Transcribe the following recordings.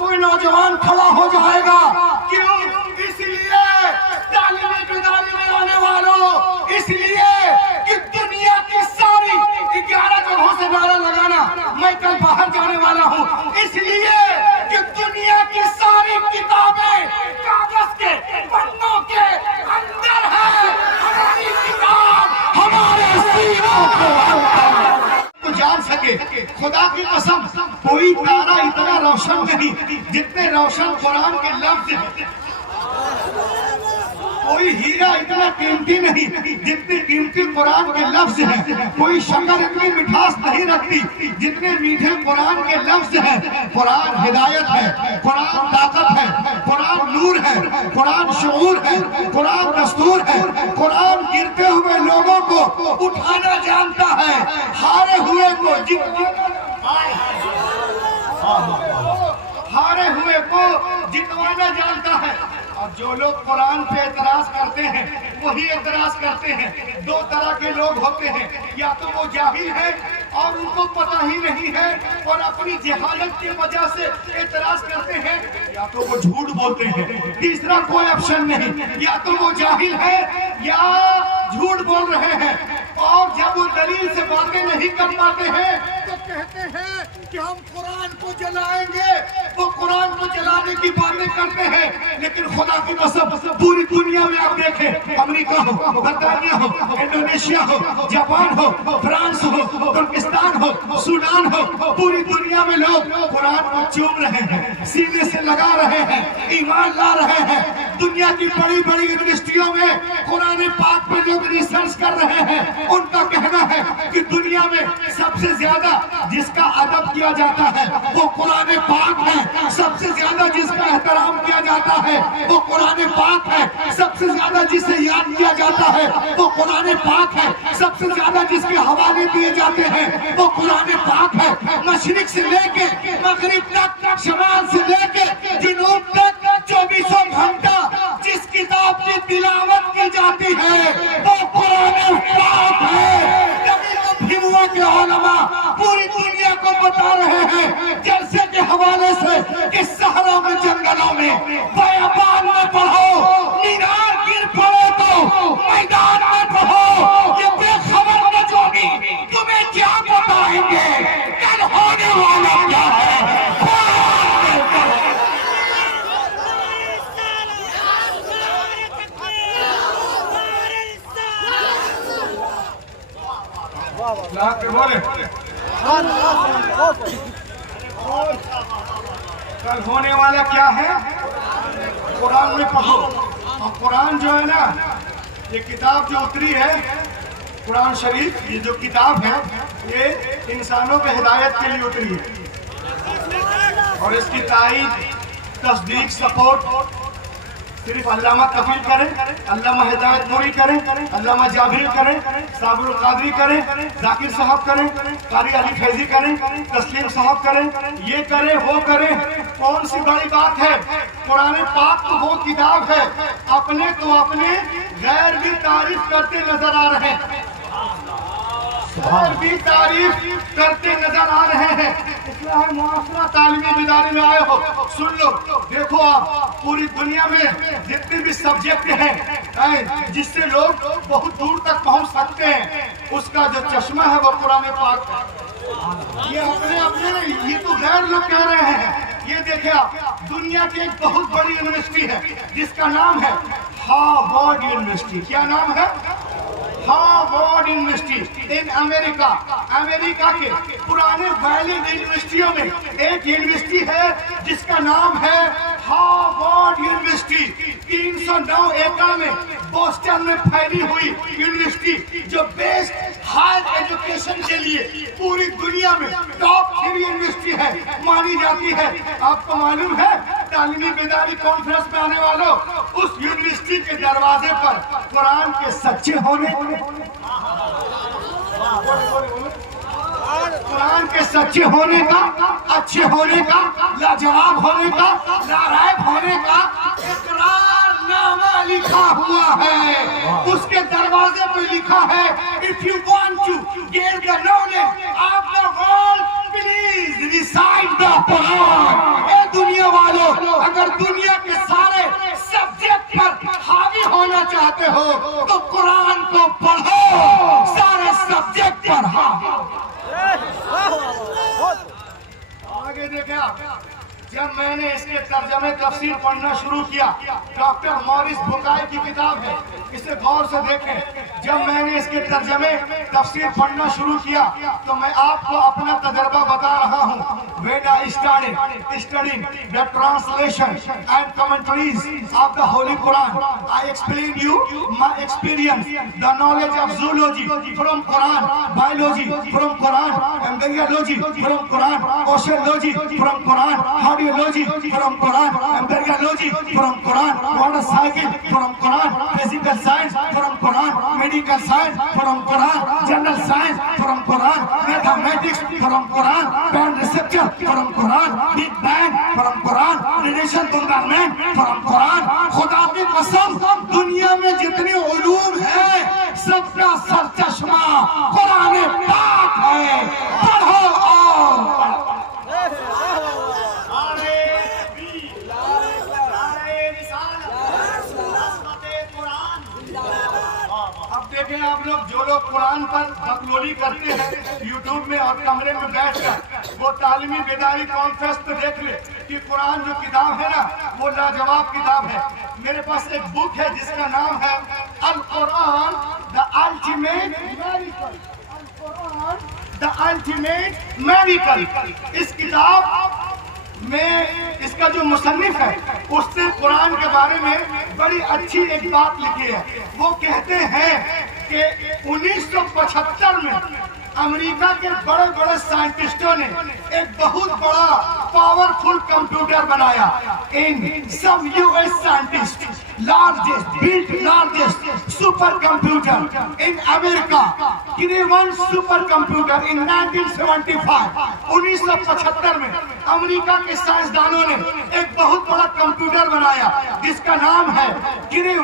کوئی نوجوان کھڑا ہو جائے گا. کیوں؟ اس لیے تعلیمی بیداری میں آنے والوں، اس لیے کہ دنیا کی ساری 11 جگہوں سے نعرہ لگانا، میں کل باہر جانے والا ہوں، اس لیے کہ دنیا کی ساری کتابیں کاغذ کے پنوں کے اندر ہے، ہماری کتاب ہمارے سینوں کو جان سکے. خدا کی قسم کوئی تارا اتنا روشن نہیں جتنے روشن قرآن کے لفظ ہیں. کوئی ہیرا اتنا قیمتی نہیں جتنے قیمتی قرآن کے لفظ ہیں. کوئی شکر اتنی مٹھاس نہیں رکھتی جتنے میٹھے قرآن کے لفظ ہیں. قرآن ہدایت ہے، قرآن طاقت ہے، قرآن نور ہے، قرآن شعور ہے، قرآن دستور ہے. قرآن گرتے ہوئے لوگوں کو اٹھانا جانتا ہے، ہارے ہوئے کو ہارے ہوئے کو جتوانا جانتا ہے. اور جو لوگ قرآن پہ اعتراض کرتے ہیں وہی اعتراض کرتے ہیں. دو طرح کے لوگ ہوتے ہیں، یا تو وہ جاہل ہیں اور ان کو پتہ ہی نہیں ہے اور اپنی جہالت کی وجہ سے اعتراض کرتے ہیں، یا تو وہ جھوٹ بولتے ہیں. تیسرا کوئی آپشن نہیں، یا تو وہ جاہل ہے یا جھوٹ بول رہے ہیں. اور جب وہ دلیل سے باتیں نہیں کر پاتے ہیں تو کہتے ہیں کہ ہم قرآن کو جلائیں گے. وہ قرآن کو جلانے کی باتیں کرتے ہیں، لیکن خدا کی قسم پوری دنیا میں آپ دیکھیں، امریکہ ہو، برطانیہ ہو، انڈونیشیا ہو، جاپان ہو، فرانس ہو، ترکستان ہو، سوڈان ہو، پوری دنیا میں لوگ قرآن کو چوم رہے ہیں، سینے سے لگا رہے ہیں، ایمان لا رہے ہیں. دنیا کی بڑی بڑی یونیورسٹیوں میں قرآن پاک پر لوگ ریسرچ کر رہے ہیں. ان کا کہنا ہے کہ دنیا میں سب سے زیادہ جس کا ادب کیا جاتا ہے وہ قرآن پاک ہے. سب سے زیادہ جس کا احترام کیا جاتا ہے وہ قرآن پاک ہے. سب سے زیادہ جسے یاد کیا جاتا ہے وہ قرآن پاک ہے. سب سے زیادہ جس کے حوالے دیے جاتے ہیں وہ قرآن پاک ہے. مشرق سے لے کے مغرب تک، شمال سے لے کے جنوب تک 24 گھنٹہ جس کتاب کی تلاوت کی جاتی ہے وہ قرآن پاک ہے. نبی کو بھی ہوا کہ علماء پوری دنیا کو بتا رہے ہیں جلسے کے حوالے سے کہ صحراؤں میں، جنگلوں میں، بیابان میں پڑھو، مینار گر پڑے تو میدان میں پڑھو. یہ بے خبر نجومی تمہیں کیا بتائیں گے کل ہونے والا کیا ہے. کل ہونے والا کیا ہے قرآن میں پڑھو. اور قرآن جو ہے نا، یہ کتاب جو اتری ہے قرآن شریف، یہ جو کتاب ہے یہ انسانوں کے ہدایت کے لیے اتری ہے. اور اس کی تائید، تصدیق، سپورٹ صرف علامہ کفیل کریں، علامہ ہدایت نوری کریں، علامہ جابر کریں، صابر القادری کریں، ذاکر صاحب کریں، قاری علی فیضی کریں، تسلیم صاحب کریں. یہ کریں وہ کریں، کون سی بڑی بات ہے. قرآن پاک تو وہ کتاب ہے، اپنے تو اپنے غیر بھی تعریف کرتے نظر آ رہے ہیں، غیر بھی تعریف کرتے نظر آ رہے ہیں. اصلاح معاشرہ تعلیمی بیداری میں آئے ہو، سن لو، دیکھو آپ پوری دنیا میں جتنے بھی سبجیکٹ ہیں جس سے لوگ بہت دور تک پہنچ سکتے ہیں، اس کا جو چشمہ ہے وہ قرآن پاک ہے. یہ اپنے یہ تو غیر لوگ کہہ رہے ہیں. یہ دیکھیں آپ، دنیا کی ایک بہت بڑی یونیورسٹی ہے جس کا نام ہے ہارورڈ یونیورسٹی. کیا نام ہے؟ ہارورڈ یونیورسٹی ان امریکہ. امریکہ کے پرانے ویلڈ یونیورسٹیوں میں ایک یونیورسٹی ہے جس کا نام ہے ہارورڈ یونیورسٹی. 309 ایکڑ میں بوسٹن میں پھیلی ہوئی یونیورسٹی جو بیسٹ ہائر ایجوکیشن کے لیے پوری دنیا میں ٹاپ 3 یونیورسٹی ہے مانی جاتی ہے. آپ کو معلوم ہے تعلیمی بیداری کانفرنس میں آنے والوں، اس یونیورسٹی کے دروازے پر قرآن کے سچے ہونے، قرآن کے سچے ہونے کا، اچھے ہونے کا، لاجواب ہونے کا، نارائب ہونے کا اقرار نامہ لکھا ہوا ہے. اس کے دروازے پہ لکھا ہے if you want to get the knowledge of the world, please recite the Quran. اے دنیا پڑھنا چاہتے ہو تو قرآن کو پڑھو، سارے سبجیکٹ پڑھا۔ آگے دیکھیں آپ، جب میں نے اس کے ترجمے تفسیر پڑھنا شروع کیا، ڈاکٹر موریس بکائے کی کتاب ہے، اسے غور سے دیکھیں۔ جب میں نے اس کے ترجمے تفسیر پڑھنا شروع کیا تو میں آپ کو اپنا تجربہ بتا رہا ہوں۔ When I started studying the translation and commentaries of the Holy Quran, I explained you my experience, the knowledge of zoology from Quran, biology from Quran, embryology from Quran, oceanology from Quran, audiology from Quran, embryology from Quran, water cycle from Quran, physical science from Quran, medical science from Quran, general science from Quran, mathematics from Quran, band receptor from Quran, Big Bang from Quran, radiation bombardment from Quran۔ خدا کی قسم، دنیا میں جتنے علوم ہیں سب کا سرچشمہ قرآن پاک ہے، پڑھو اور اب دیکھیں آپ لوگ، جو لوگ قرآن پر بکلولی کرتے ہیں یوٹیوب میں اور کمرے میں بیٹھ کر، وہ تعلیمی بیداری کانفرنس پہ دیکھ لے کہ قرآن جو کتاب ہے نا وہ لاجواب کتاب ہے۔ میرے پاس ایک بک ہے جس کا نام ہے القرآن دا الٹیمیٹ میریکل، القرآن دا الٹیمیٹ میریکل۔ اس کتاب میں اس کا جو مصنف ہے اس نے قرآن کے بارے میں بڑی اچھی ایک بات لکھی ہے۔ وہ کہتے ہیں کہ 1975 میں امریکہ کے بڑے بڑے سائنٹسٹوں نے ایک بہت بڑا پاورفل کمپیوٹر بنایا۔ ان سم US scientists largest super computer in America, one super computer in 1975۔ 1975 میں امریکہ کے سائنسدانوں نے ایک بہت بڑا کمپیوٹر بنایا جس کا نام ہے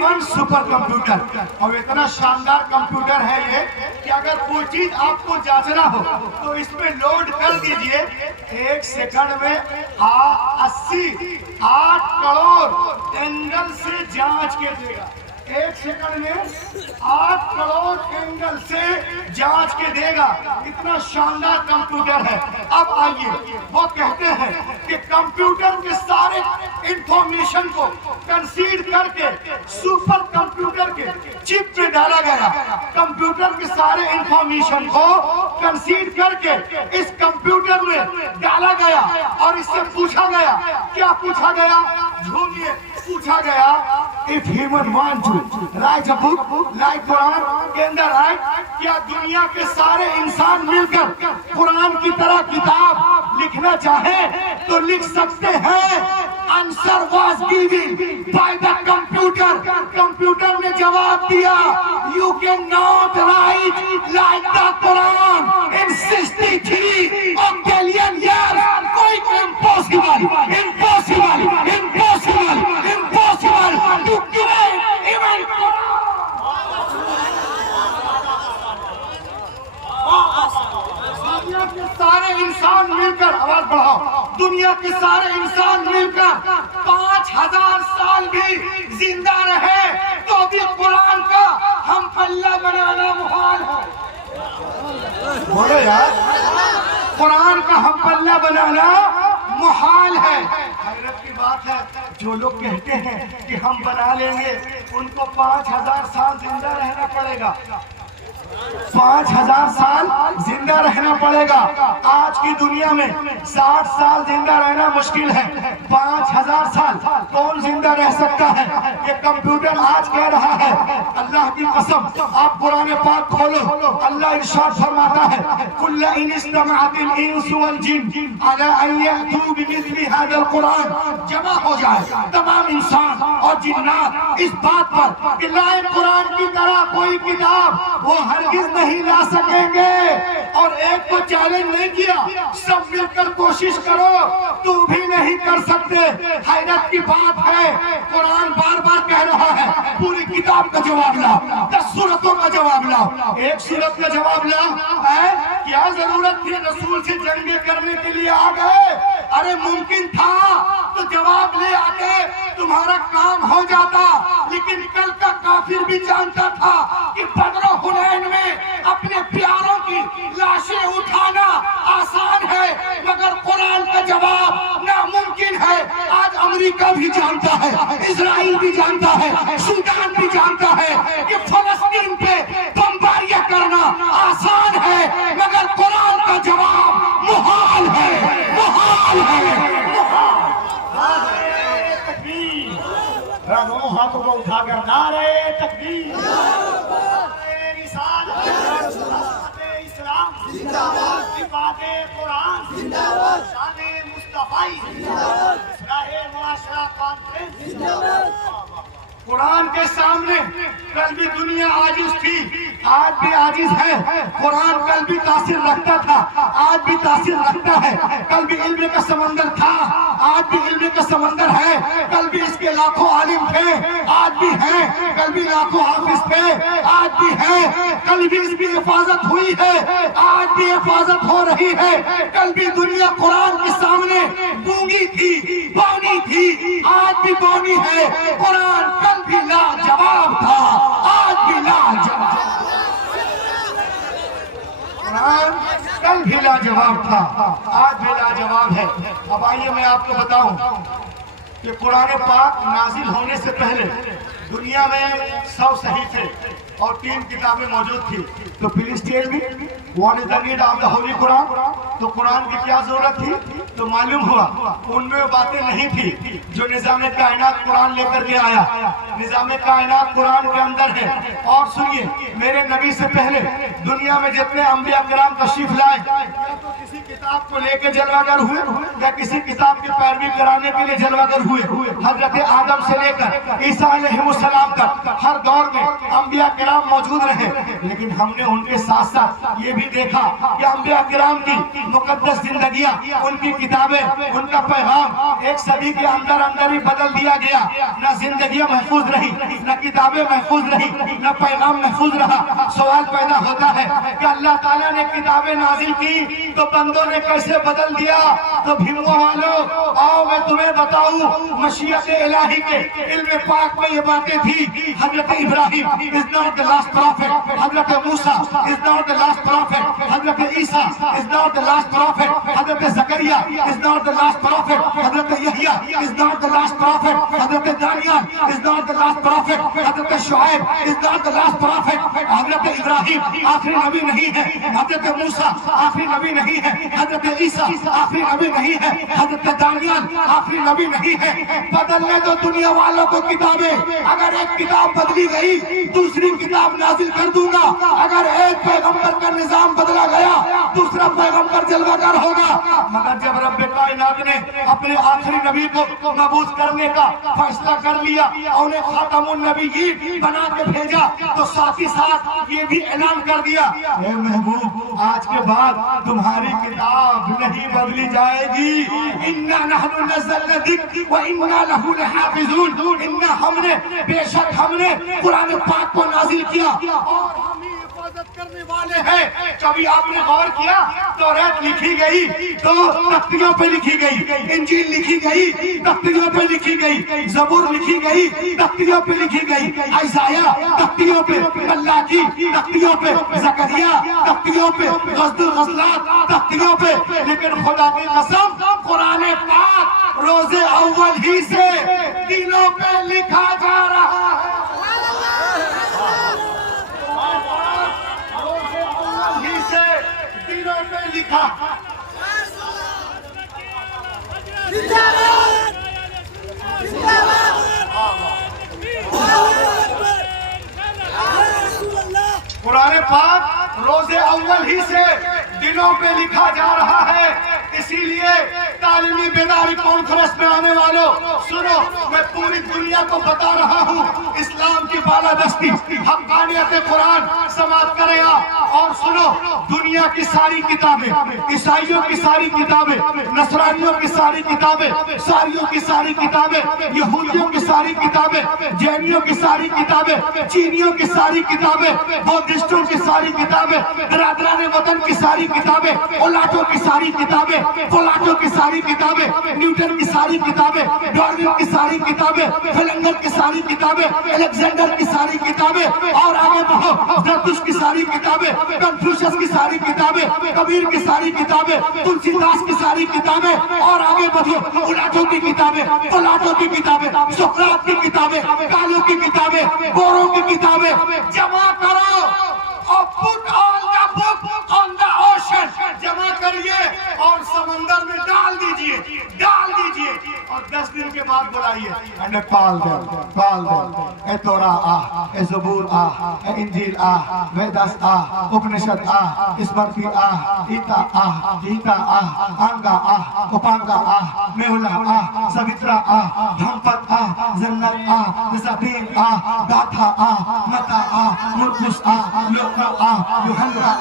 ون سپر کمپیوٹر۔ اور اتنا شاندار کمپیوٹر ہے یہ کہ اگر کوئی چیز آپ کو جانچنا ہو تو اس میں لوڈ کر دیجئے، 1 سیکنڈ میں 8 کروڑ اینگل سے جانچ کے دے گا۔ 1 سیکنڈ میں 8 کروڑ اینگل سے جانچ کے دے گا۔ اتنا شاندار کمپیوٹر ہے۔ اب آئیے، وہ کہتے ہیں کہ کمپیوٹر کے سارے انفارمیشن کو کنسیڈ کر کے سپر کمپیوٹر کے چپ میں ڈالا گیا۔ کمپیوٹر کے سارے انفارمیشن کو کنسیڈ کر کے اس کمپیوٹر میں ڈالا گیا اور اس سے پوچھا گیا، کیا پوچھا گیا؟ جھومیے، پوچھا گیا if human want to write a book like Quran کے اندر ہے، کیا دنیا کے سارے انسان مل کر قرآن کی طرح کتاب لکھنا چاہیں تو لکھ سکتے ہیں؟ answer was given by the computer۔ Computer نے جواب دیا you cannot write like the Quran in 63 billion years۔ کوئی impossible to create even دنیا کے سارے انسان مل کر، آواز بڑھاؤ، دنیا کے سارے انسان مل کر 5000 سال بھی زندہ رہے تو بھی قرآن کا ہم پلہ بنانا محال ہے۔ بولو یار، قرآن کا ہم پلہ بنانا محال ہے۔ حیرت کی بات ہے، جو لوگ کہتے ہیں کہ ہم بنا لیں گے ان کو 5000 سال زندہ رہنا پڑے گا۔ 5000 سال زندہ رہنا پڑے گا۔ آج کی دنیا میں 60 سال زندہ رہنا مشکل ہے، 5000 سال کون زندہ رہ سکتا ہے؟ یہ کمپیوٹر آج کہہ رہا ہے۔ اللہ کی قسم، آپ قرآن پاک کھولو، اللہ ارشاد فرماتا ہے قُلْ إِنِ اسْتَمَعَتِ الْإِنسُ وَالْجِنُّ عَلَىٰ أَن يَأْتُوا بِمِثْلِ هَٰذَا الْقُرْآنِ، جمع ہو جائے تمام انسان اور جنات اس بات پر کہ لائے قرآن کی طرح کوئی کتاب، وہ ہرگز نہیں لا سکیں گے۔ اور ایک کو چیلنج نہیں کیا، سب مل کر کوشش کرو، تو بھی نہیں کر سکتے۔ حیرت کی بات ہے، قرآن بار بار کہہ رہا ہے پوری کتاب کا جواب لاؤ، 10 سورتوں کا جواب لاؤ، ایک سورت کا جواب لاؤ ہے۔ کیا ضرورت تھی رسول سے جنگیں کرنے کے لیے آ گئے؟ ارے ممکن تھا تو جواب لے آتے تو تمہارا کام ہو جاتا. لیکن کل کا کافر بھی جانتا تھا کہ بدر و حنین میں اپنے پیاروں کی لاشیں اٹھانا آسان ہے مگر قرآن کا جواب ناممکن ہے. آج امریکہ بھی جانتا ہے, اسرائیل بھی جانتا ہے, سوڈان بھی جانتا ہے کہ فلسطین پہ بمباریاں کرنا آسان ہے مگر قرآن کا جواب محال ہے, محال ہے. دونوں ہاتھوں کو اٹھا کر نعرے تکبیر، نعرے رسالت، اسلام زندہ باد، حفاظ قرآن زندہ باد، شان مصطفی زندہ باد، اصلاح معاشرہ کانفرنس زندہ باد. قرآن کے سامنے کل بھی دنیا عاجز تھی, آج بھی عاجز ہے. قرآن کل بھی تاثیر رکھتا تھا, آج بھی تاثیر رکھتا ہے. کل بھی علم کا سمندر تھا, آج بھی علم کا سمندر ہے. کل بھی اس کے لاکھوں عالم تھے, آج بھی ہیں. کل بھی لاکھوں حافظ تھے, آج بھی ہیں. کل بھی اس کی حفاظت ہوئی ہے, آج بھی حفاظت ہو رہی ہے. کل بھی دنیا قرآن کے سامنے گونگی تھی, بونی تھی, آج بھی بونی ہے. قرآن کل بھی لاجواب تھا, آج بھی لاجواب. قرآن کل بھی لاجواب تھا, آج بھی لاجواب ہے. اب آئیے میں آپ کو بتاؤں کہ قرآن پاک نازل ہونے سے پہلے دنیا میں 100 صحیفے اور 3 کتابیں موجود تھی. تو please tell me what is the need of the holy Quran. تو قرآن کی کیا ضرورت تھی؟ تو معلوم ہوا ان میں باتیں نہیں تھی جو نظام کائنات قرآن لے کر کے آیا. نظام کائنات قرآن کے اندر ہے. اور سنیے, میرے نبی سے پہلے دنیا میں جتنے انبیاء کرام تشریف لائے یا تو کسی کتاب کو لے کے جلوہ گر ہوئے یا کسی کتاب کی پیروی کرانے کے لیے جلوہ گر ہوئے. حضرت آدم سے لے کر عیسیٰ علیہ السلام تک ہر دور میں انبیاء کرام موجود رہے. لیکن ہم نے ان کے ساتھ ساتھ یہ بھی دیکھا کہ انبیاء کرام کی مقدس زندگیاں, ان کی کتابیں, ان کا پیغام ایک صدی کے اندر ہی بدل دیا گیا. نہ زندگیاں محفوظ رہی, نہ کتابیں محفوظ رہی, نہ پیغام محفوظ رہا. سوال پیدا ہوتا ہے کہ اللہ تعالیٰ نے کتابیں نازل کی تو بندوں نے کیسے بدل دیا؟ تو بھیموں والوں آؤ میں تمہیں بتاؤں. مشیت الہی کے علم پاک میں یہ باتیں تھی. حضرت ابراہیم is not the last prophet, حضرت موسیٰ is not the last prophet, حضرت عیسیٰ is not the last prophet, حضرت زکریا is not the last prophet, حضرت یحییٰ is not the last prophet, حضرت Daniyal is not the last prophet, حضرت Shoaib is not the last prophet. حضرت ابراہیم آخری نبی نہیں ہے, حضرت موسیٰ آخری نبی نہیں ہے, حضرت عیسیٰ آخری نبی نہیں ہے, حضرت دانیال آخری نبی نہیں ہے. بدلنے دو دنیا والوں کو کتابیں. اگر ایک کتاب بدلی گئی دوسری کتاب نازل کر دوں گا. اگر ایک پیغمبر کا نظام بدلا گیا دوسرا پیغمبر جلوہ گر ہوگا. مگر جب رب کائنات نے اپنے آخری نبی کو مبعوث کرنے کا فیصلہ کر لیا اور انہیں خاتم النبیین بنا کے بھیجا تو ساتھ ہی ساتھ یہ بھی اعلان کر دیا, اے محبوب آج کے بعد تمہاری کتاب نہیں بدلی جائے گی. اِنَّا نَحْنُ نَزَّلْنَا الذِّکْرَ وَإِنَّا لَهُ لَحَافِظُونَ. بے شک ہم نے قرآن پاک کو نازل کیا اور ہم ہی حفاظت کرنے والے ہیں. کبھی آپ نے غور کیا توریت لکھی گئی تو تختیوں پہ لکھی گئی, انجیل لکھی گئی تختیوں پہ لکھی گئی, زبور لکھی گئی تختیوں پہ لکھی گئی, اشعیا تختیوں پہ, ملاکی تختیوں پہ, زکریا تختیوں پہ, غزلات تختیوں پہ. لیکن خدا کی قسم قرآن پاک روز اول ہی سے دینوں پہ لکھا جا رہا ہے. روز اول ہی سے دینوں پہ لکھا. قرآن پاک روز اول ہی سے دنوں پہ لکھا جا رہا ہے. اسی لیے تعلیمی بیداری کانفرنس میں آنے والوں سنو, میں پوری دنیا کو بتا رہا ہوں اسلام کی بالادستی, حقانیت قرآن سماعت کرے گا. اور سنو, دنیا کی ساری کتابیں, عیسائیوں کی ساری کتابیں, نصرانیوں کی ساری کتابیں, ساریوں کی ساری کتابیں, یہودیوں کی ساری کتابیں, جینیوں کی ساری کتابیں, چینیوں کی ساری کتابیں, بودھسٹوں کی ساری کتابیں, برادران وطن کی ساری کتابیں, اولاٹوں کی ساری کتابیں, فلاٹوں کی ساری ساری کتابیں، نیوٹن کی ساری کتابیں، ڈاروین کی ساری کتابیں، فلنگر کی ساری کتابیں، الیگزینڈر کی ساری کتابیں، اور آگے بڑھو زرتشت کی ساری کتابیں، کنفیوشس کی ساری کتابیں، کبیر کی ساری کتابیں، تلسی داس کی ساری کتابیں، اور آگے بڑھو پلاٹو کی کتابیں، پلاٹو کی کتابیں، سقراط کی کتابیں، کالو کی کتابیں، بورو کی کتابیں جمع کرو اور put all the book on the ocean، جمع کریے اور سمندر میں ڈال دیجئے، ڈال دیجئے، اور 10 دن کے بعد بلائیے and پال دیں، اے تورا اے زبور اے انجیل ویداس اپنشد اسمرتی گیتا گیتا آنگا اپانگا میولا سوترا دھمپت زنت زبین گاتھا متا مرقس لوکا یوحنا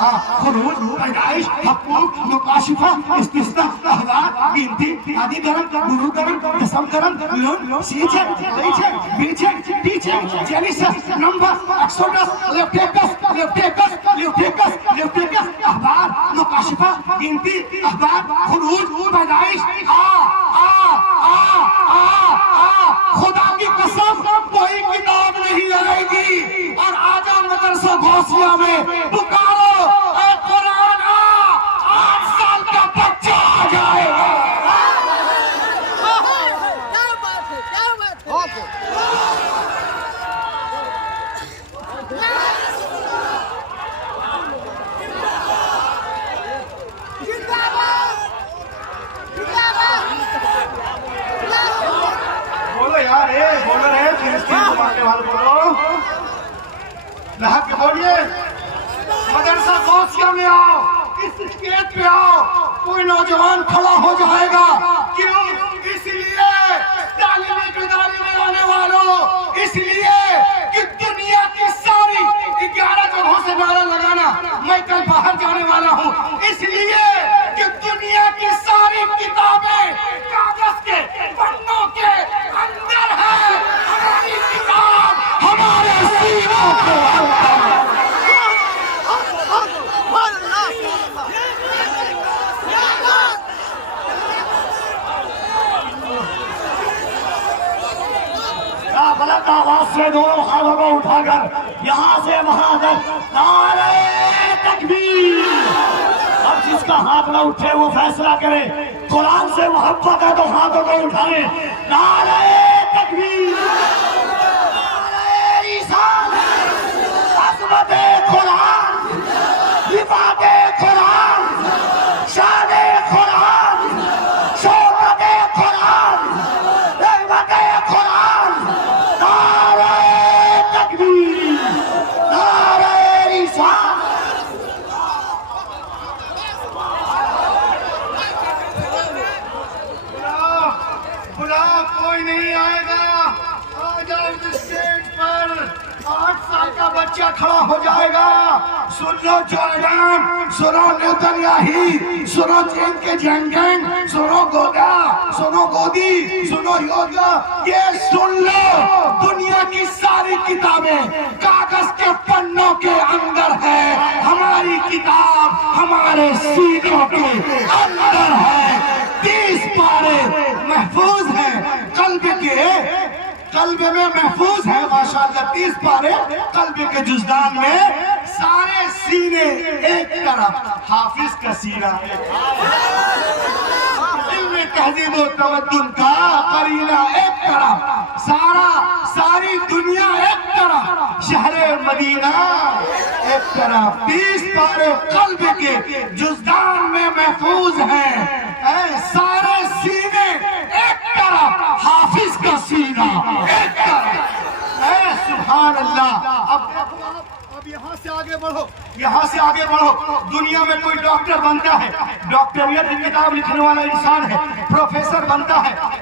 خروج پیدائش حقوق مکاشفہ استثناء احوال گنتی آدی گرم گرو گرم دسم گرم لون سیچے لیچے بیچے ٹیچے جینیسس نمبر ایکسوڈس لیوٹیکس احوال مکاشفہ گنتی احوال خروج پیدائش خدا کی قسم کوئی کتاب نہیں آئے گی اور آجا مدرسہ غوثیہ میں پکارو اے قرآن 8 سال کا بچہ آ جائے گا۔ بولو یار بولو رہے فلسطین کو ماننے والے بولو لحق کے بولیے مدرسہ غوثیہ میں آؤ، اس اسٹیج پہ آؤ، کوئی نوجوان کھڑا ہو جائے گا، کیوں؟ اس لیے تعلیمی بیداری میں آنے والوں، اس لیے کہ دنیا کی ساری 11 جگہوں سے نعرہ لگانا، میں کل باہر جانے والا ہوں، اس لیے کہ دنیا کی ساری کتابیں کاغذ کے پنوں کے اندر ہے، ہماری کتاب ہمارے سینوں کے اندر ہے۔ غلط آواز سے دونوں ہاتھوں کو اٹھا کر یہاں سے وہاں تک نعرہ تکبیر۔ اب جس کا ہاتھ نہ اٹھے وہ فیصلہ کرے، قرآن سے محبت ہے تو ہاتھوں کو اٹھائے، نعرہ تکبیر، نعرہ رسالت، عظمت قرآن، رفعت قرآن، شان قرآن، شوکت قرآن، رحمت قرآن، نعرہ تکبیر، نعرہ رسالت۔ بلا کوئی نہیں آئے گا، آ جاؤ اسٹیج پر، 8 سال کا بچہ کھڑا ہو جائے گا۔ سن لو جوردان، سنو نیتنیاہی، سنو چین کے جینگنگ، سنو گودا، سنو گودی، سنو یوگا، یہ سن لو دنیا کی ساری کتابیں کاغذ کے پنوں کے اندر ہے، ہماری کتاب ہمارے سینوں کے اندر ہے۔ 30 پارے محفوظ ہیں قلب کے، قلب میں محفوظ ہے ماشاءاللہ، 30 پارے قلب کے جزدان میں، سارے سینے ایک طرف، حافظ کا سینہ ایک طرف، علم تہذیب و تمدن کا قرینہ ایک طرف، ساری دنیا ایک طرف، شہر مدینہ ایک طرف، 30 پارے قلب کے جزدان میں محفوظ ہیں، سارے سینے ایک طرف، حافظ کا سینہ ایک طرف، سبحان اللہ۔ اب یہاں سے آگے بڑھو، یہاں سے آگے بڑھو، دنیا میں کوئی ڈاکٹر بنتا ہے، ڈاکٹریت کی کتاب لکھنے والا انسان ہے، پروفیسر بنتا ہے،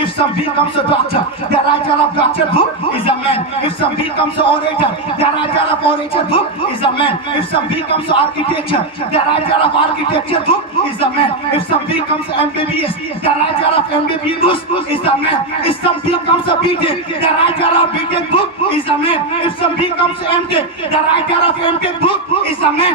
If some becomes a doctor, the writer of doctor book is a man. If some becomes an orator, the writer of orator book is a man. If some becomes architecture, the writer of architecture book is a man. If some becomes MBBS, the writer of MBBS book is a man. If some becomes a BTech, the writer of BTech book is a man. If some becomes MTech, the writer of MTech book is a man.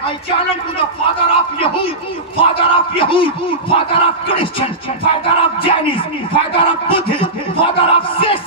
I challenge to the father of Yahud, father of Yahud, father of Christian, father of Jainism, father of Buddhism, father of Sikh।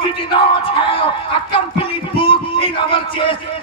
we do not have a complete book in our chest।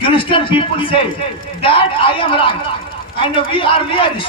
Christian people say that I am right and we are nearest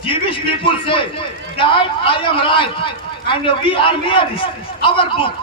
Jewish people say that I am right and we are nearest our book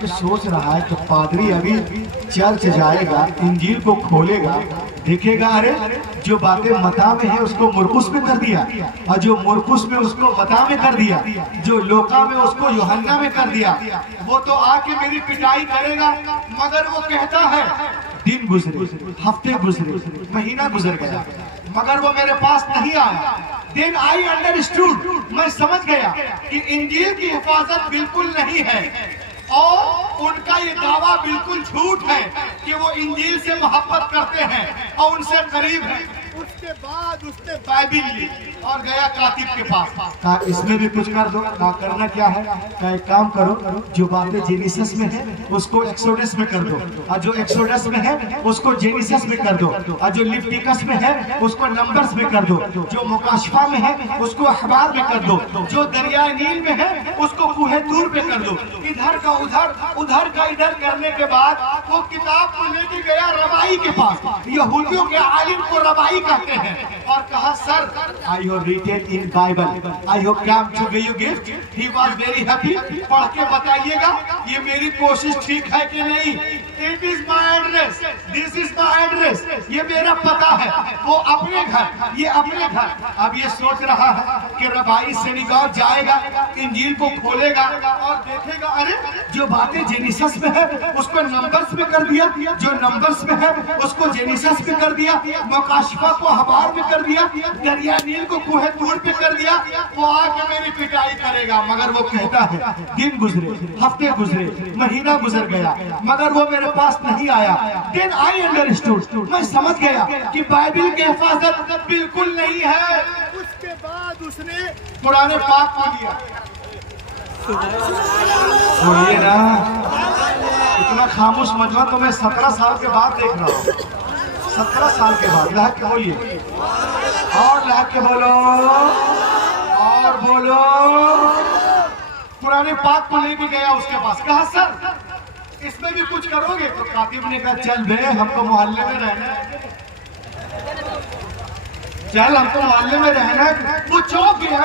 کے سوچ رہا ہے کہ پادری ابھی church جائے گا، انجیل کو کھولے گا، دیکھے گا ارے جو باتیں متا میں ہیں اس کو مرقس میں کر دیا، اور جو مرقس میں اس کو متا میں کر دیا، جو لوکا میں اس کو یوحنا میں کر دیا، وہ تو آ کے میری پٹائی کرے گا۔ مگر وہ کہتا ہے دن گزرے، ہفتے گزرے، مہینہ گزر گیا، مگر وہ میرے پاس نہیں آیا۔ Then I understood، میں سمجھ گیا کہ انجیل کی حفاظت بالکل نہیں ہے، اور ان کا یہ دعویٰ بالکل جھوٹ ہے کہ وہ انجیل سے محبت کرتے ہیں اور ان سے قریب ہیں۔ اس کے بعد اس نے بائبل لی اور گیا کاتب کے پاس، کہا اس میں بھی کچھ کر دو۔ کہا کرنا کیا ہے؟ کہا ایک کام کرو، جو باتیں جینیسس میں ہیں اس کو ایکسوڈس میں کر دو، اور جو ایکسوڈس میں ہے اس کو جینیسس میں کر دو، اور جو لیویٹیکس میں ہے اس کو نمبرز میں کر دو، جو مکاشفہ میں ہے اس کو اخبار میں کر دو، جو دریائے نیل میں ہے اس کو کوہ طور پہ کر دو۔ ادھر کا ادھر، ادھر کا ادھر کرنے کے بعد وہ کتاب کو لے کے گیا ربائی کے پاس، یہودیوں کے عالم کو ربائی کہتے ہیں، اور کہا سر I have written in Bible, I have come to give you gift. He was very happy۔ پڑھ کے بتائیے گا یہ میری کوشش ٹھیک ہے کہ نہیں؟ It is my address, this is my address، یہ میرا پتہ ہے، وہ اپنے گھر، یہ اپنے گھر۔ اب یہ سوچ رہا ہے کہ ربائی سینیگاگ جائے گا، انجیل کو کھولے گا اور دیکھے گا ارے جو باتیں جینیسس میں ہے اس کو نمبرز میں کر دیا، جو نمبرز میں ہے اس کو جینیسس میں کر دیا، مکاشفہ کو اخبار میں کر دیا، دریا نیل کو کوہ طور پہ کر دیا، وہ آ کے میری پٹائی کرے گا۔ مگر وہ کہتا ہے دن گزرے، ہفتے گزرے، مہینہ گزر گیا، مگر وہ میرے پاس نہیں آیا۔ Then I understood، میں سمجھ گیا کہ بائبل کی حفاظت بالکل نہیں ہے۔ اس کے بعد اس نے قرآن پاک کو لیا۔ سنیے نا، اتنا خاموش مجمع تو میں 17 سال کے بعد دیکھ رہا ہوں، 17 سال کے بعد۔ لہک کے بولیے، اور لہک کے بولو، اور بولو۔ قرآن پاک کو لے کے گیا اس کے پاس، کہا سر اس میں بھی کچھ کرو گے؟ تو کاتب نے کہا چل بے، ہم کو محلے میں رہنا ہے، چل ہم کو محلے میں رہنا ہے۔ وہ چوک گیا،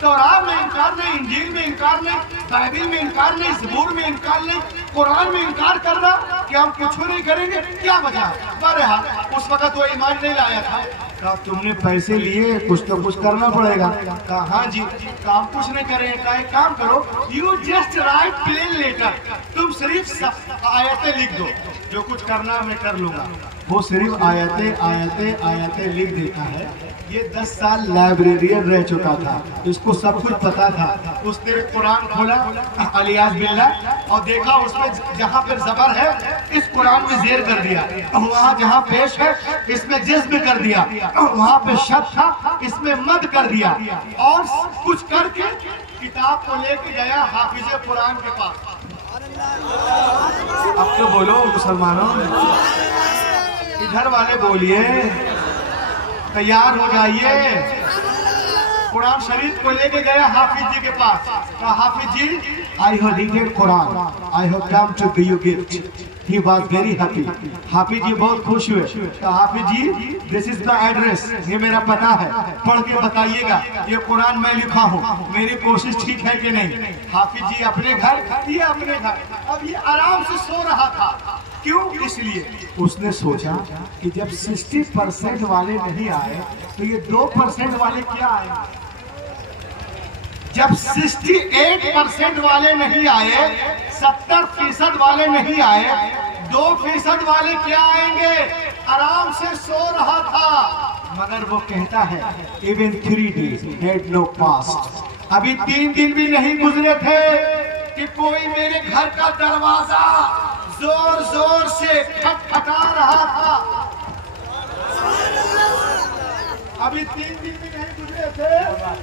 تورات میں انکار نہیں، انجیل میں انکار نہیں، بائبل میں انکار نہیں، زبور میں انکار نہیں، قرآن میں انکار کر رہا کہ ہم کچھ نہیں کریں گے، کیا وجہ؟ بہرحال اس وقت وہ ایمان نہیں لایا تھا۔ کہا تم نے پیسے لیے، کچھ تو کچھ کرنا پڑے گا۔ کہا ہاں جی، کام کچھ نہیں کریں۔ کہا ایک کام کرو، you just write plain letter, تم صرف آیتیں لکھ دو، جو کچھ کرنا میں کر لوں گا۔ وہ صرف آیتیں لکھ دیتا ہے۔ یہ 10 سال لائبریرین رہ چکا تھا، اس کو سب کچھ پتا تھا۔ اس نے قرآن کھولا الیاذ باللہ اور دیکھا اس میں جہاں پر زبر ہے اس قرآن میں زیر کر دیا، وہاں جہاں پیش ہے اس میں جزم کر دیا، وہاں پہ شد تھا اس میں مد کر دیا، اور کچھ کر کے کتاب کو لے کے گیا حافظ قرآن کے پاس۔ اب تو بولو مسلمانوں، ادھر والے بولیے، تیار ہو جائیے۔ قرآن شریف کو لے کے گیا حافظ جی کے پاس، کہا حافظ جی I have written Quran, I have come to give you gift۔ He was very happy۔ حافظ جی بہت خوش ہوئے، کہا حافظ جی this is my address، یہ میرا پتہ ہے، پڑھ کے بتائیے گا یہ قرآن میں لکھا ہوں، میری کوشش ٹھیک ہے کہ نہیں؟ حافظ جی اپنے گھر، یہ اپنے گھر، اب یہ آرام سے سو رہا تھا۔ کیوں؟ اس لیے اس نے سوچا کہ جب 60% والے نہیں آئے تو یہ 2% والے کیا آئے؟ جب 68% والے نہیں آئے، 70% والے نہیں آئے، 2% والے کیا آئیں گے؟ آرام سے سو رہا تھا۔ مگر وہ کہتا ہے even 3 days had no passed، ابھی 3 دن بھی نہیں گزرے تھے کہ کوئی میرے گھر کا دروازہ زور زور سے کھٹکھٹا رہا تھا۔ ابھی 3 دن بھی نہیں گزرے تھے،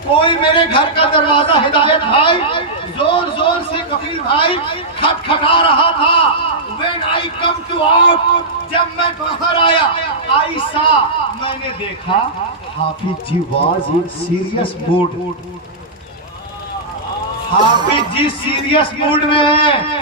کوئی میرے گھر کا دروازہ ہدایت بھائی زور زور سے کفیل بھائی کھٹکھٹا رہا تھا۔ When I come to out، جب میں باہر آیا، I saw، میں نے دیکھا حافظ جی was in serious mood۔ حافظ جی سیریس موڈ میں ہیں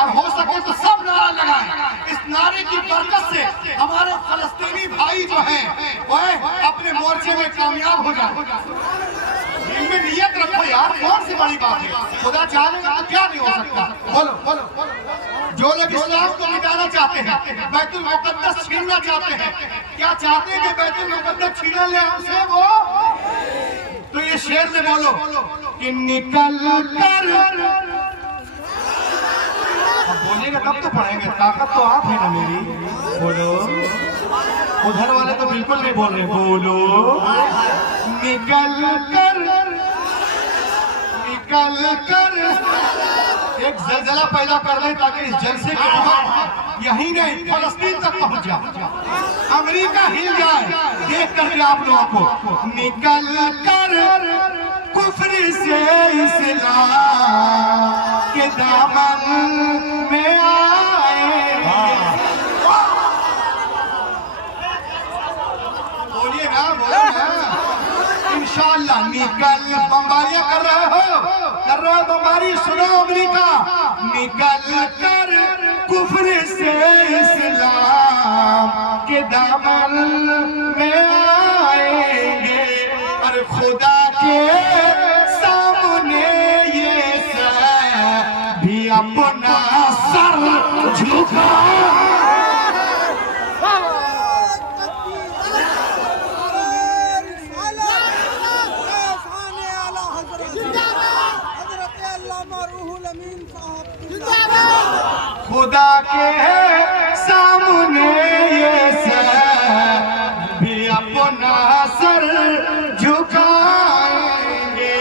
اور ہو سکے تو سب نعرہ لگائیں. اس نعرے کی برکت سے ہمارے فلسطینی بھائی جو ہیں وہ اپنے مورچے میں کامیاب ہو جائیں. دل میں نیت رکھو یار, کون سی بڑی بات ہے, خدا چاہے گا تو کیا نہیں ہو سکتا. بولو بولو. جو لوگ اسلام کو مٹانا چاہتے ہیں, بیت المقدس چھیننا چاہتے ہیں, کیا چاہتے ہیں کہ بیت المقدس چھینا لے ہم سے وہ, تو یہ شعر میں بولو کہ نکل کر. اب بولے گا تب تو پڑھیں گے, طاقت تو آپ ہے نا میری. بولو. ادھر والے تو بالکل نہیں بول رہے. بولو. نکل کر نکل کر ایک زلزلہ پیدا کر دیں تاکہ اس جلسے کے بعد یہی نہیں فلسطین تک پہنچ جائے, امریکہ ہل جائے دیکھ کر کے آپ لوگوں کو. نکل کر کفر سے اسلام کے دامن میں آئے. بولیے نا, بولو نا. انشاءاللہ نکل. بمباریاں کر رہے ہو بمباری, سنو امریکہ. نکل کر کفر سے اسلام کے دامن میں آئیں گے, اور خدا کے سامنے یہ سر بھی اپنا سر جھکا. خدا کے سامنے یہ سر بھی اپنا سر جھکائیں گے.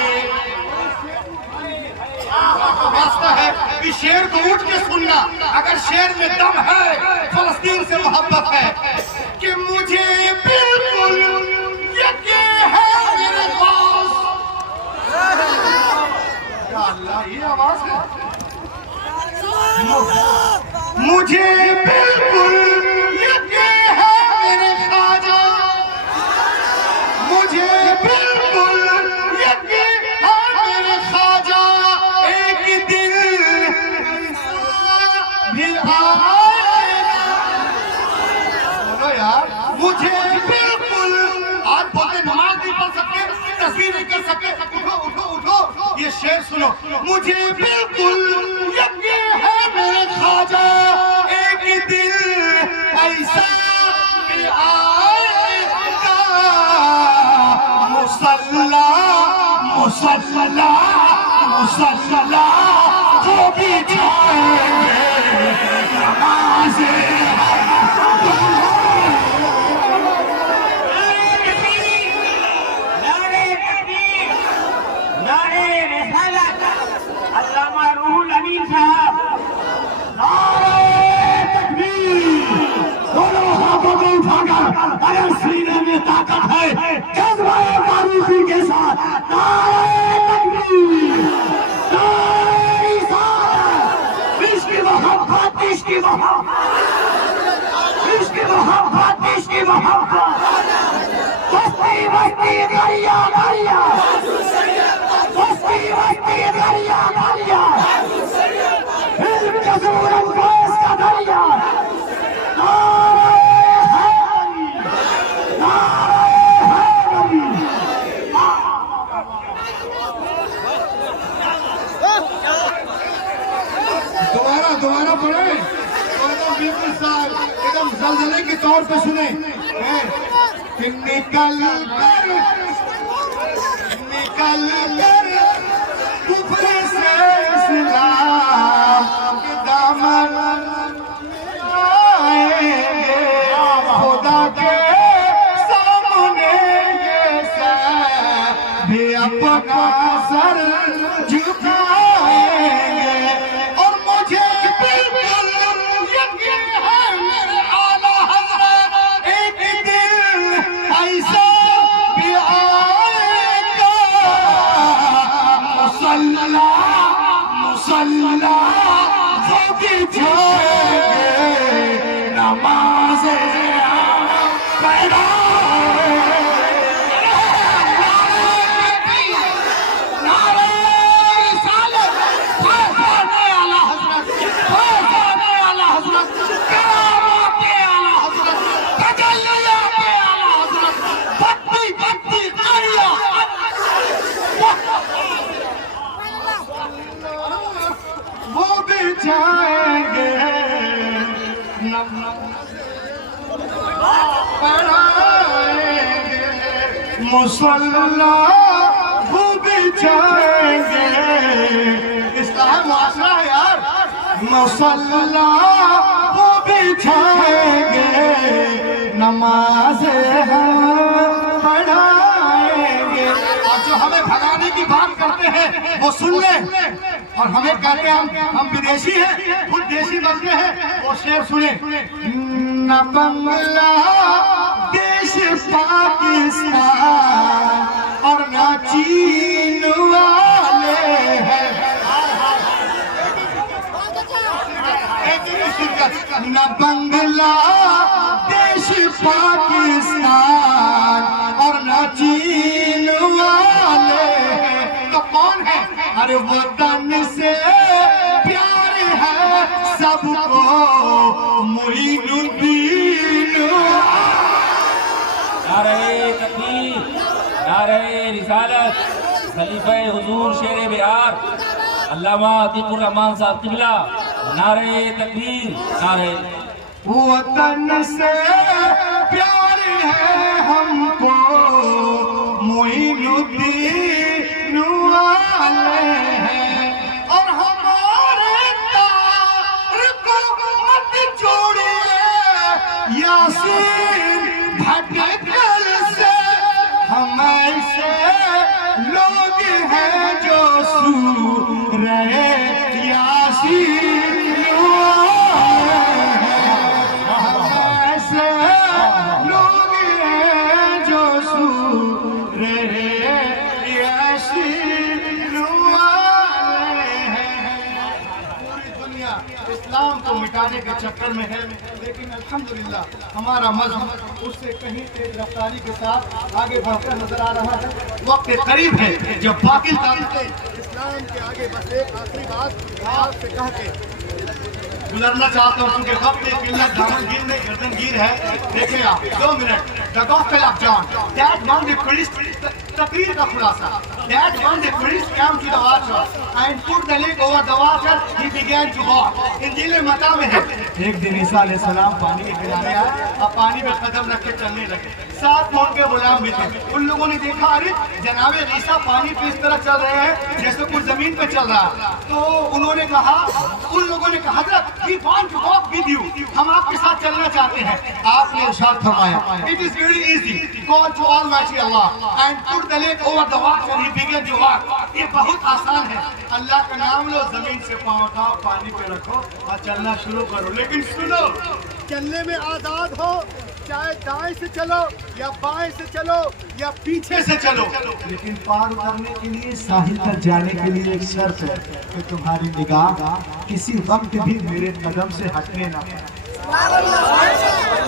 واسطہ ہے کہ شعر کو اٹھ کے سننا, اگر شعر میں دم ہے, فلسطین سے محبت ہے, کہ مجھے بالکل یقین ہے میرے دوست. یا اللہ, یہ آواز ہے. مجھے بالکل یقین ہے میرے خواجہ, مجھے بالکل یقین ہے میرے خواجہ, ایک دن بھی آئے. بولو یار. مجھے بالکل. آج بولتے نماز نہیں پڑھ سکتے, تصویر نہیں کر سکتے, اٹھو اٹھو اٹھو, یہ شعر سنو. مجھے بالکل یقین ہے میرے خواجہ, ایک دن ایسا بھی آئے گا, مسلح کو بھی چھوڑیں گے نمازیں. علامہ روح الامین صاحب, نعرہ تکبیر. دونوں ہاتھوں کو اٹھا کر اگر سینے میں طاقت ہے جذبہ تاریخی کے ساتھ نعرہ تکبیر, نعرہ رسالت. عشق محبت, عشق محبت, عشق محبت, عشق محبت. بستی بستی دریا دریا, بستی بستی دریا دریا, علم کا سورج فیض کا دریا. نعرہ حیدری, نعرہ حیدری. دوبارہ پڑھیں, بالکل صاحب ایک دم زلزلے کے طور پہ سنیں. کہ نکل کر کفر سے اسلام کے دامن آئیں گے, خدا کے سامنے یہ سر بھی اپنا سر جھکائیں گے. اور مجھے بالکل یقین ہے میرے اعلیٰ حضرت, ایک دن ایسا بھی آئے گا, مسلح کو بھی چھوڑیں گے نمازیں پیدا. نعرہ رسالت, بچھائیں گے پڑھائیں گے مصلی بچھائیں گے اسلام معاشرہ ہے یار مصلی بچھائیں گے نماز ہم پڑھائیں گے اور جو ہمیں بھگانے کی بات کرتے ہیں وہ سن لیں اور ہمیں کہتے ہیں ہم بدیشی ہیں خود دیشی بنتے ہیں وہ شعر سنیں نہ بنگلہ دیش پاکستان اور نہ چین والے ہیں نہ بنگلہ دیش پاکستان اور نہ چین والے ہیں تو کون ہے ارے وطن سے پیار ہے سب کو معین الدین نعرہ تکبیر نعرہ رسالت خلیفہ حضور شیر بہار علامہ عتیق الرحمان صاحب قبلہ نعرہ تکبیر نعرہ وطن سے پیار ہے ہم کو معین الدین والے ہیں اور ہمارے تار کو مت چھوڑیے یاسین بھٹکل سے ہم ایسے لوگ ہیں جو سو رہے یاسین ہم ایسے لوگ ہیں جو سو رہے یاسین پوری دنیا اسلام کو مٹانے کے چکر میں ہے لیکن الحمدللہ ہمارا مذہب اس سے کہیں تیز رفتاری کے ساتھ آگے بڑھ کر نظر آ رہا ہے وقت قریب ہے جب باقی تاریخیں اسلام کے آگے بس ایک آخری بات آپ سے کہہ کے گزرنا چاہتا ہوں کیونکہ وقت قلت دامن گیر نہیں گردن گیر ہے دیکھیں آپ 2 minute The Gospel of John that one the priest تقریر کا خلاصہ that one the priest came to the water and put the leg over the water he began to walk انجیل متی میں ہے ایک دن عیسیٰ علیہ السلام پانی کے کنارے آئے اور پانی میں قدم رکھ کے چلنے لگے 7 ان کے غلام بھی تھے ان لوگوں نے دیکھا ارے جناب عیسیٰ پانی پہ اس طرح چل رہے ہیں جیسے کوئی زمین پہ چل رہا ہے تو انہوں نے کہا ان لوگوں نے کہا حضرت we want to walk with you ہم آپ کے ساتھ چلنا چاہتے ہیں آپ نے ارشاد فرمایا it is very easy call to Almighty Allah and put the leg over the water he began to walk یہ بہت آسان ہے اللہ کا نام لو زمین سے پاؤں اٹھاؤ پانی پہ رکھو اور چلنا شروع کرو لیکن سنو چلنے میں آزاد ہو چاہے دائیں سے چلو یا بائیں سے چلو یا پیچھے سے چلو لیکن پار اترنے کے لیے ساحل تک جانے کے لیے ایک شرط ہے کہ تمہاری نگاہ کسی وقت بھی میرے قدم سے ہٹنے نہ پائے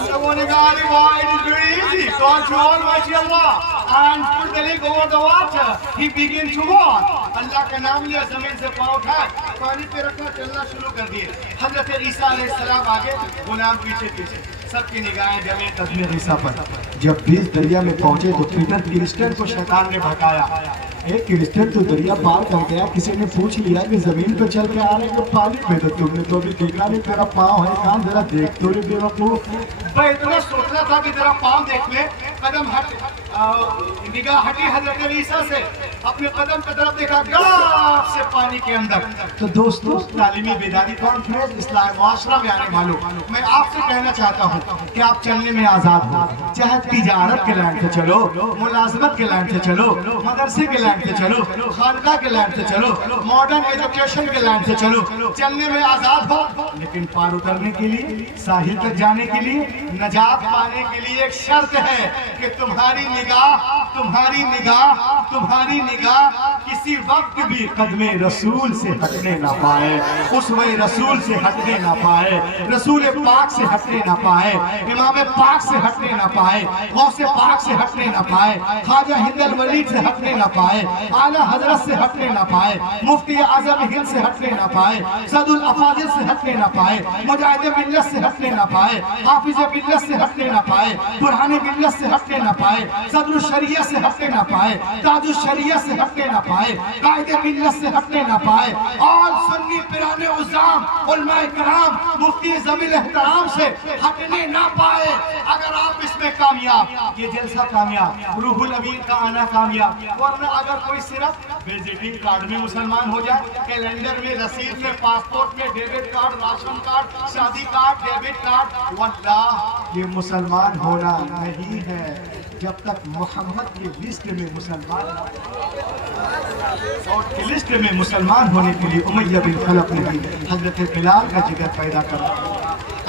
لوگوں نے کہا it is very easy call to Almighty Allah and put the leg over the water he began to walk اللہ کا نام لیا زمین سے پاؤں اٹھائے پانی پہ رکھا چلنا شروع کر دیے حضرت عیسیٰ علیہ السلام آگے غلام پیچھے پیچھے سب کی نگاہیں جمیں قدم عیسیٰ پر جب بیچ دریا میں پہنچے تو پیٹر کرسچن کو شیطان نے بھٹکایا ایک کرسچن تو دریا پار کر گیا کسی نے پوچھ لیا کہ زمین پہ چل کے آ رہے ہیں پانی میں تو تم نے تو ابھی دیکھا نہیں تیرا پاؤں ہے کہاں ذرا دیکھ تو نہیں بیوقوف میں اتنا سوچنا تھا کہ ذرا پاؤں دیکھ لے قدم ہٹ نگاہ ہٹی حضرت عیسیٰ سے اپنے قدم کی طرف دیکھا گاہ سے پانی کے اندر تو دوستو تعلیمی بیداری کانفرنس اسلام معاشرہ میں آنے والوں میں آپ سے کہنا چاہتا ہوں کہ آپ چلنے میں آزاد ہو چاہے تجارت کے لائن سے چلو ملازمت کے لائن سے چلو مدرسے کے لائن سے چلو خانقاہ کے لائن سے چلو ماڈرن ایجوکیشن کے لائن سے چلو چلنے میں آزاد ہو لیکن پار اترنے کے لیے ساحل تک جانے کے لیے نجات پانے کے لیے ایک شرط ہے کہ تمہاری نگاہ کسی وقت بھی قدم رسول سے ہٹنے نہ پائے اسوہ رسول سے ہٹنے نہ پائے رسول پاک سے ہٹنے نہ پائے امام پاک سے ہٹنے نہ پائے غوث پاک سے ہٹنے نہ پائے خواجہ ہند الولید سے ہٹنے نہ پائے اعلیٰ حضرت سے ہٹنے نہ پائے مفتی اعظم ہند سے ہٹنے نہ پائے صد الافاضل سے ہٹنے نہ پائے مجاہد ملت سے ہٹنے نہ پائے حافظ ملت سے ہٹنے نہ پائے برہان ملت سے ہٹنے نہ پائے صدر الشریعہ سے ہٹنے نہ پائے تاج الشریعہ شریعت سے ہٹنے نہ پائے، قائد ملت سے ہٹنے نہ پائے، اور سنی پیران عظام علماء کرام مفتی ذوی الاحترام سے ہٹنے نہ پائے۔ اگر آپ اس میں کامیاب، یہ جلسہ کامیاب، روح الامین کا آنا کامیاب، ورنہ اگر کوئی صرف وزٹنگ کارڈ میں مسلمان ہو جائے، کیلنڈر میں، رسید میں، پاسپورٹ میں، ڈیبٹ کارڈ، راشن کارڈ، شادی کارڈ، ڈیبٹ کارڈ، واللہ یہ مسلمان ہونا نہیں ہے جب تک محمد کی لسٹ میں مسلمان اور کی لسٹ میں مسلمان ہونے کے لیے امیہ بن خلف نے بھی حضرت بلال کا جگر پیدا کرا۔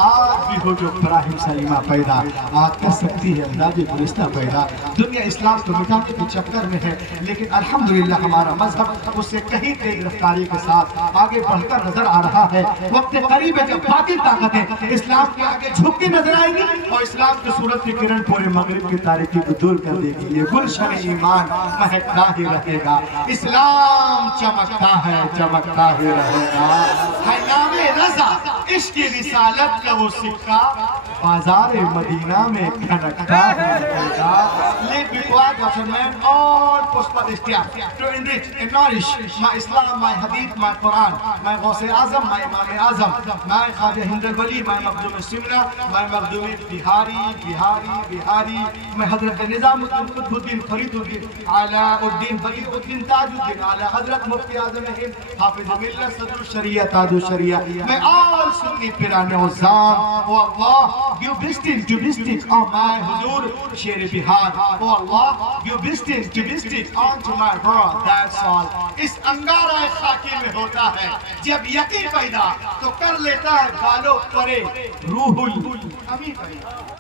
آج بھی ہو جو ابراہیم سلیمہ پیدا، آج کر سکتی ہے انداز گلستہ پیدا۔ دنیا اسلام کو مٹانے کے چکر میں ہے، لیکن الحمدللہ ہمارا مذہب اس سے کہیں تیز رفتاری کے ساتھ آگے بڑھ کر نظر آ رہا ہے۔ وقت قریب ہے جب باقی طاقتیں اسلام کے آگے جھکتی نظر آئیں گی اور اسلام کی صورت کی کرن پورے مغرب کی تاریکی کو دور کر دے گی۔ یہ گلشن ایمان مہکتا ہی رہے گا، اسلام چمکتا ہے، چمکتا ہی رہے گا۔ ہے نام رضا عشق رسالت کا وہ سکہ بازار مدینہ میں کھنکتا رہے گا۔ Live before government all prosper step to enrich and nourish my Islam, my Hadith, my Quran, my Ghaus Azam, my Imam Azam, my Khwaja Hindal Wali, my Makhdoom Simla, my Makhdoom Bihari, my Hazrat Nizam Qutbuddin Fariduddin, Alauddin Badiuddin Tajuddin, Ala Hazrat Mufti Azam Hind, Hafiz Millat Sadr Sharia Taju Sharia, may all Sunni Piran Uzam, oh Allah, give wisdom to wisdom on my Huzur Sher Bihar, oh Allah, give wisdom to wisdom onto my world, that's all. اس انگارہ خاکی میں ہوتا ہے جب یقین پیدا تو کر لیتا ہے بالوں پرے روح الامین پیدا۔